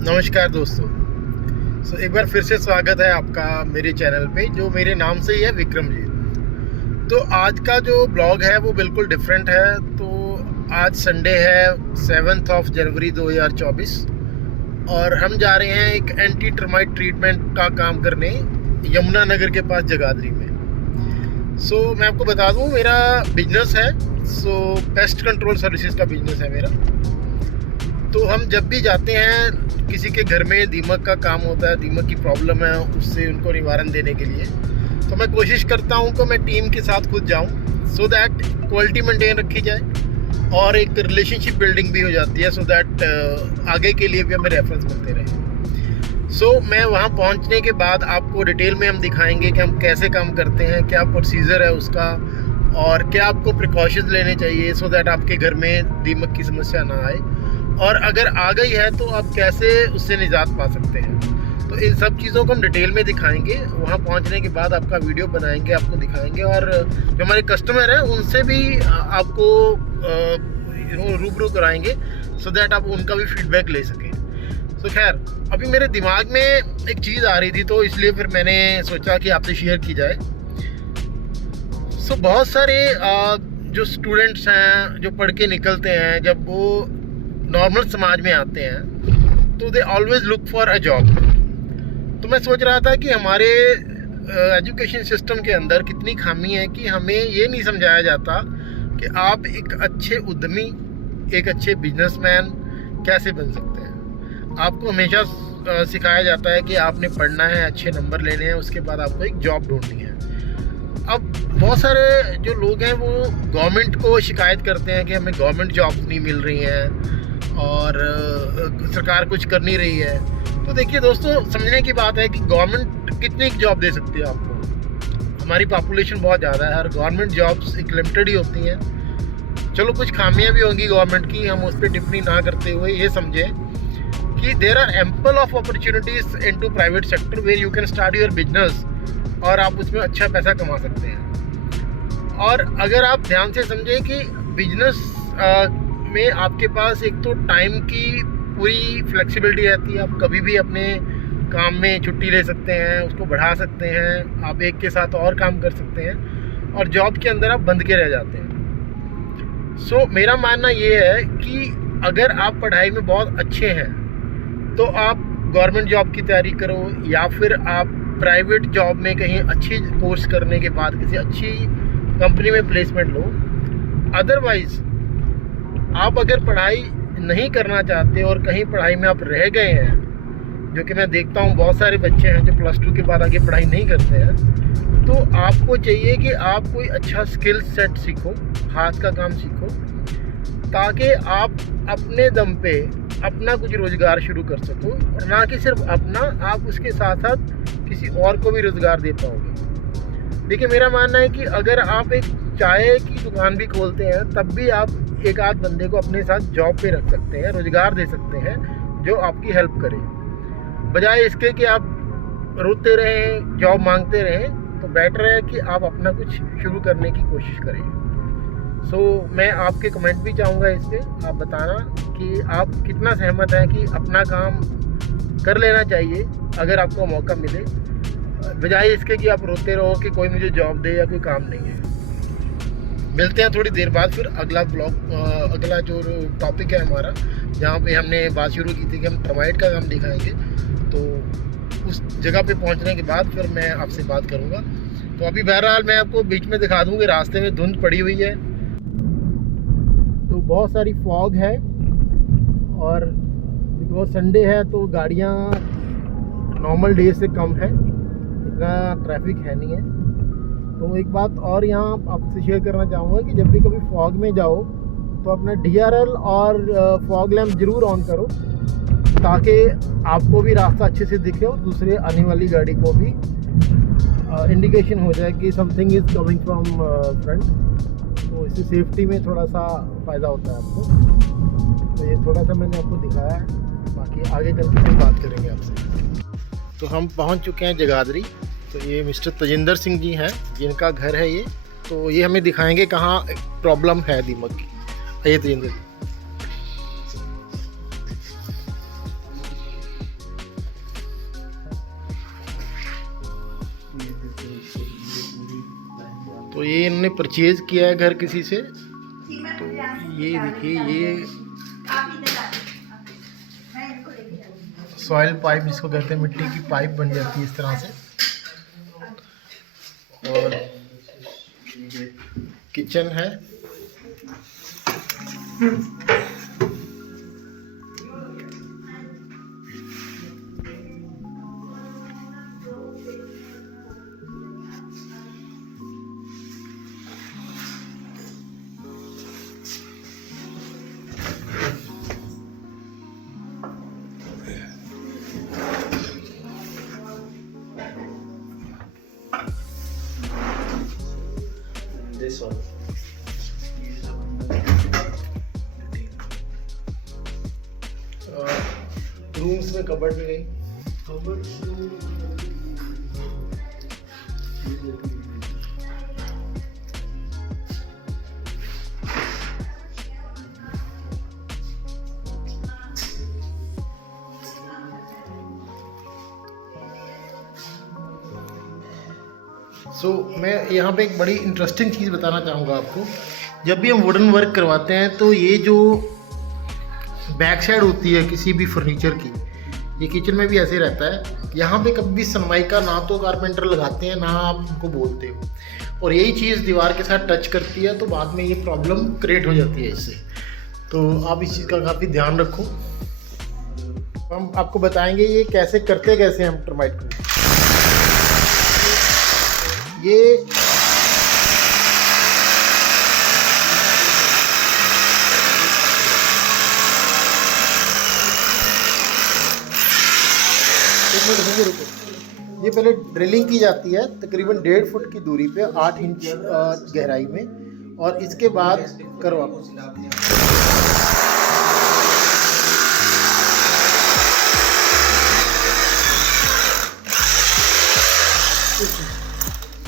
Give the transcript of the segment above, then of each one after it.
नमस्कार दोस्तों। एक बार फिर से स्वागत है आपका मेरे चैनल पे, जो मेरे नाम से ही है, विक्रमजीत। तो आज का जो ब्लॉग है वो बिल्कुल डिफरेंट है। तो आज संडे है, 7 जनवरी 2024, और हम जा रहे हैं एक एंटी टर्माइट ट्रीटमेंट का काम करने यमुना नगर के पास जगाधरी में। मैं आपको बता दूं, मेरा बिजनेस है, पेस्ट कंट्रोल सर्विसेज का बिजनेस है मेरा। तो हम जब भी जाते हैं, किसी के घर में दीमक का काम होता है, दीमक की प्रॉब्लम है, उससे उनको निवारण देने के लिए, तो मैं कोशिश करता हूं कि मैं टीम के साथ खुद जाऊं, सो दैट क्वालिटी मेंटेन रखी जाए और एक रिलेशनशिप बिल्डिंग भी हो जाती है, सो दैट आगे के लिए भी हमें रेफरेंस मिलते रहे। मैं वहां पहुंचने के बाद आपको डिटेल में हम दिखाएंगे कि हम कैसे काम करते हैं, क्या प्रोसीजर है उसका, और क्या आपको प्रिकॉशंस लेने चाहिए सो दैट आपके घर में दीमक की समस्या ना आए, और अगर आ गई है तो आप कैसे उससे निजात पा सकते हैं। तो इन सब चीज़ों को हम डिटेल में दिखाएंगे। वहाँ पहुँचने के बाद आपका वीडियो बनाएंगे, आपको दिखाएंगे, और जो हमारे कस्टमर हैं उनसे भी आपको रूबरू कराएंगे, सो दैट आप उनका भी फीडबैक ले सकें। खैर, अभी मेरे दिमाग में एक चीज़ आ रही थी, तो इसलिए फिर मैंने सोचा कि आपसे शेयर की जाए। बहुत सारे जो स्टूडेंट्स हैं, जो पढ़ के निकलते हैं, जब वो नॉर्मल समाज में आते हैं तो they always look for a job. तो मैं सोच रहा था कि हमारे एजुकेशन सिस्टम के अंदर कितनी खामी है कि हमें ये नहीं समझाया जाता कि आप एक अच्छे उद्यमी, एक अच्छे बिजनेसमैन कैसे बन सकते हैं। आपको हमेशा सिखाया जाता है कि आपने पढ़ना है, अच्छे नंबर लेने हैं, उसके बाद आपको एक जॉब ढूंढनी है। अब बहुत सारे जो लोग हैं वो गवर्नमेंट को शिकायत करते हैं कि हमें गवर्नमेंट जॉब नहीं मिल रही हैं और सरकार कुछ कर नहीं रही है। तो देखिए दोस्तों, समझने की बात है कि गवर्नमेंट कितनी जॉब दे सकती है आपको। हमारी पॉपुलेशन बहुत ज़्यादा है, हर गवर्नमेंट जॉब्स एक लिमिटेड ही होती हैं। चलो, कुछ खामियां भी होंगी गवर्नमेंट की, हम उस पर टिप्पणी ना करते हुए ये समझें कि there are ample of opportunities into private sector where you can start your business, और आप उसमें अच्छा पैसा कमा सकते हैं। और अगर आप ध्यान से समझें कि बिजनेस में आपके पास एक तो टाइम की पूरी फ्लेक्सिबिलिटी रहती है, आप कभी भी अपने काम में छुट्टी ले सकते हैं, उसको बढ़ा सकते हैं, आप एक के साथ और काम कर सकते हैं, और जॉब के अंदर आप बंद के रह जाते हैं। मेरा मानना ये है कि अगर आप पढ़ाई में बहुत अच्छे हैं तो आप गवर्नमेंट जॉब की तैयारी करो, या फिर आप प्राइवेट जॉब में कहीं अच्छी कोर्स करने के बाद किसी अच्छी कंपनी में प्लेसमेंट लो। अदरवाइज आप अगर पढ़ाई नहीं करना चाहते और कहीं पढ़ाई में आप रह गए हैं, जो कि मैं देखता हूँ बहुत सारे बच्चे हैं जो +2 के बाद आगे पढ़ाई नहीं करते हैं, तो आपको चाहिए कि आप कोई अच्छा स्किल सेट सीखो, हाथ का काम सीखो, ताकि आप अपने दम पे अपना कुछ रोज़गार शुरू कर सको, और ना कि सिर्फ अपना, आप उसके साथ साथ किसी और को भी रोज़गार दे पाओगे। देखिए, मेरा मानना है कि अगर आप एक चाय की दुकान भी खोलते हैं, तब भी आप एक आध बंदे को अपने साथ जॉब पे रख सकते हैं, रोज़गार दे सकते हैं जो आपकी हेल्प करे, बजाय इसके कि आप रोते रहें, जॉब मांगते रहें। तो बेटर है कि आप अपना कुछ शुरू करने की कोशिश करें। मैं आपके कमेंट भी चाहूँगा इस पर, आप बताना कि आप कितना सहमत हैं कि अपना काम कर लेना चाहिए अगर आपको मौका मिले, बजाय इसके कि आप रोते रहो कि कोई मुझे जॉब दे या कोई काम नहीं है। मिलते हैं थोड़ी देर बाद फिर अगला जो टॉपिक है हमारा, जहाँ पे हमने बात शुरू की थी कि हम टर्माइट का काम दिखाएंगे, तो उस जगह पे पहुँचने के बाद फिर मैं आपसे बात करूँगा। तो अभी बहरहाल मैं आपको बीच में दिखा दूँ कि रास्ते में धुंध पड़ी हुई है, तो बहुत सारी फॉग है, और बिकॉज संडे है तो गाड़ियाँ नॉर्मल डे से कम है, इतना ट्रैफिक है नहीं है। तो एक बात और यहाँ आपसे शेयर करना चाहूँगा कि जब भी कभी फॉग में जाओ तो अपना DRL और फॉग लैम्प ज़रूर ऑन करो, ताकि आपको भी रास्ता अच्छे से दिखे और दूसरे आने वाली गाड़ी को भी इंडिकेशन हो जाए कि something is coming from front. तो इससे सेफ्टी में थोड़ा सा फ़ायदा होता है आपको। तो ये थोड़ा सा मैंने आपको दिखाया है, बाकी आगे चल के बात करेंगे आपसे। तो हम पहुंच चुके हैं जगाधरी। तो ये मिस्टर तजिंदर सिंह जी हैं, जिनका घर है ये। तो ये हमें दिखाएंगे कहाँ प्रॉब्लम है दीमक की। आइए तजिंदर जी। तो ये इन्होंने परचेज किया है घर किसी से। तो ये देखिए, ये सॉइल पाइप जिसको कहते हैं, मिट्टी की पाइप बन जाती है इस तरह से। और किचन है, this one. रूम्स में कबर्ड भी गई। मैं यहाँ पे एक बड़ी इंटरेस्टिंग चीज़ बताना चाहूँगा आपको। जब भी हम वुडन वर्क करवाते हैं तो ये जो बैक साइड होती है किसी भी फर्नीचर की, ये किचन में भी ऐसे रहता है। यहाँ पे कभी भी सनमाइका ना तो कारपेंटर लगाते हैं, ना आप उनको बोलते हो, और यही चीज़ दीवार के साथ टच करती है तो बाद में ये प्रॉब्लम क्रिएट हो जाती है इससे। तो आप इस चीज़ का काफ़ी ध्यान रखो। हम आपको बताएंगे ये कैसे करते, कैसे हम टर्माइट को। ये रुको, ये पहले ड्रिलिंग की जाती है तकरीबन 1.5 फुट की दूरी पे 8 इंच गहराई में, और इसके बाद करो आप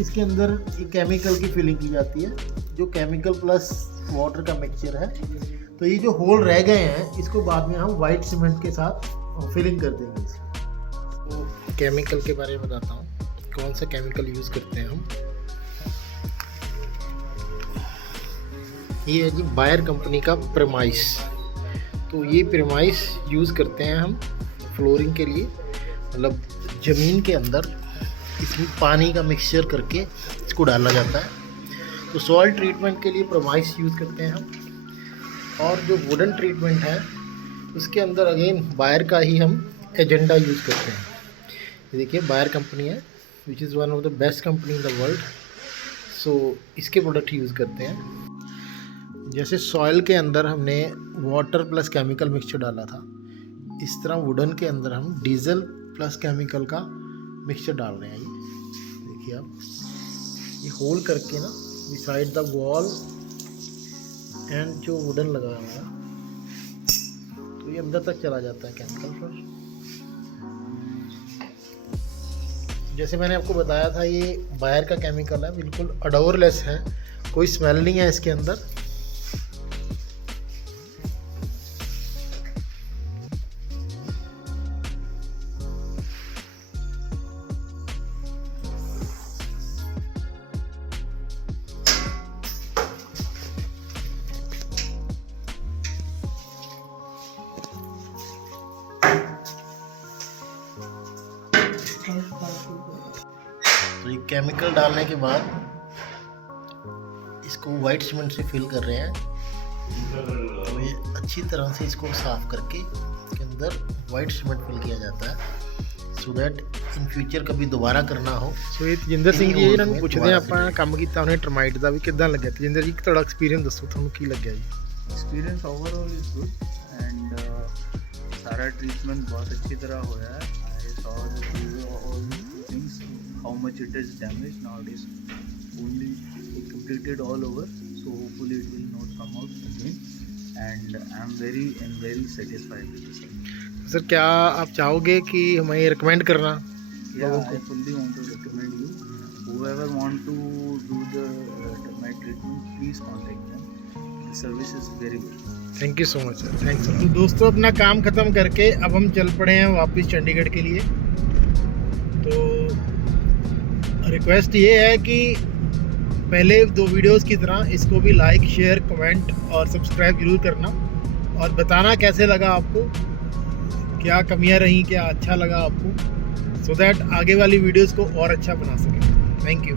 इसके अंदर एक केमिकल की फिलिंग की जाती है, जो केमिकल प्लस वाटर का मिक्सचर है। तो ये जो होल रह गए हैं इसको बाद में हम वाइट सीमेंट के साथ फिलिंग कर देंगे। तो केमिकल के बारे में बताता हूँ, कौन सा केमिकल यूज़ करते हैं हम। ये है जी बायर कंपनी का प्रेमाइस। तो ये प्रेमाइस यूज़ करते हैं हम फ्लोरिंग के लिए, मतलब ज़मीन के अंदर इसमें पानी का मिक्सचर करके इसको डाला जाता है। तो सॉइल ट्रीटमेंट के लिए प्रेमाइस यूज़ करते हैं हम। और जो वुडन ट्रीटमेंट है उसके अंदर अगेन बायर का ही हम एजेंडा यूज़ करते हैं। ये देखिए बायर कंपनी है, which is one of the best company in the world. So इसके प्रोडक्ट यूज़ करते हैं। जैसे सॉइल के अंदर हमने वाटर प्लस केमिकल मिक्सचर डाला था, इस तरह वुडन के अंदर हम डीजल प्लस केमिकल का मिक्सचर डाल रहे हैं। ये देखिए आप, ये होल करके ना बिसाइड द वॉल एंड जो वुडन लगा हुआ है, तो ये अंदर तक चला जाता है केमिकल। फिर जैसे मैंने आपको बताया था, ये बायर का केमिकल है, बिल्कुल अडोरलेस है, कोई स्मेल नहीं है इसके अंदर। तो ये केमिकल डालने के बाद इसको वाइट सीमेंट से फिल कर रहे हैं। तो ये अच्छी तरह से इसको साफ करके इसके अंदर वाइट सीमेंट फिल किया जाता है, सो दैट इन फ्यूचर कभी दोबारा करना हो। सो ये तजिंदर सिंह जी ਇਹਨਾਂ ਨੂੰ ਪੁੱਛਦੇ ਆ ਆਪਾਂ ਕੰਮ ਕੀਤਾ ਉਹਨੇ ਟਰਮਾਈਟ ਦਾ ਵੀ ਕਿੱਦਾਂ ਲੱਗਿਆ। ਤजिंदर ਜੀ ਤੁਹਾਡਾ ਐਕਸਪੀਰੀਅੰਸ ਦੱਸੋ, ਤੁਹਾਨੂੰ ਕੀ ਲੱਗਿਆ ਜੀ। Experience overall is good and सारा ट्रीटमेंट बहुत अच्छी तरह होया है। I saw all things how much it is damage, now it is only completed all over, so hopefully it will not come out again and I am very satisfied with this. Sir क्या आप चाहोगे कि हमें recommend करना? Yeah, I fully want to recommend you. Whoever want to do the termite treatment, please contact them. The service is very good. Thank you so much sir, thanks. तो दोस्तों अपना काम ख़त्म करके अब हम चल पड़े हैं वापस चंडीगढ़ के लिए। तो रिक्वेस्ट ये है कि पहले 2 वीडियोस की तरह इसको भी लाइक, शेयर, कमेंट और सब्सक्राइब जरूर करना और बताना कैसे लगा आपको, क्या कमियां रहीं, क्या अच्छा लगा आपको, सो दैट आगे वाली वीडियोस को और अच्छा बना सकें। Thank you.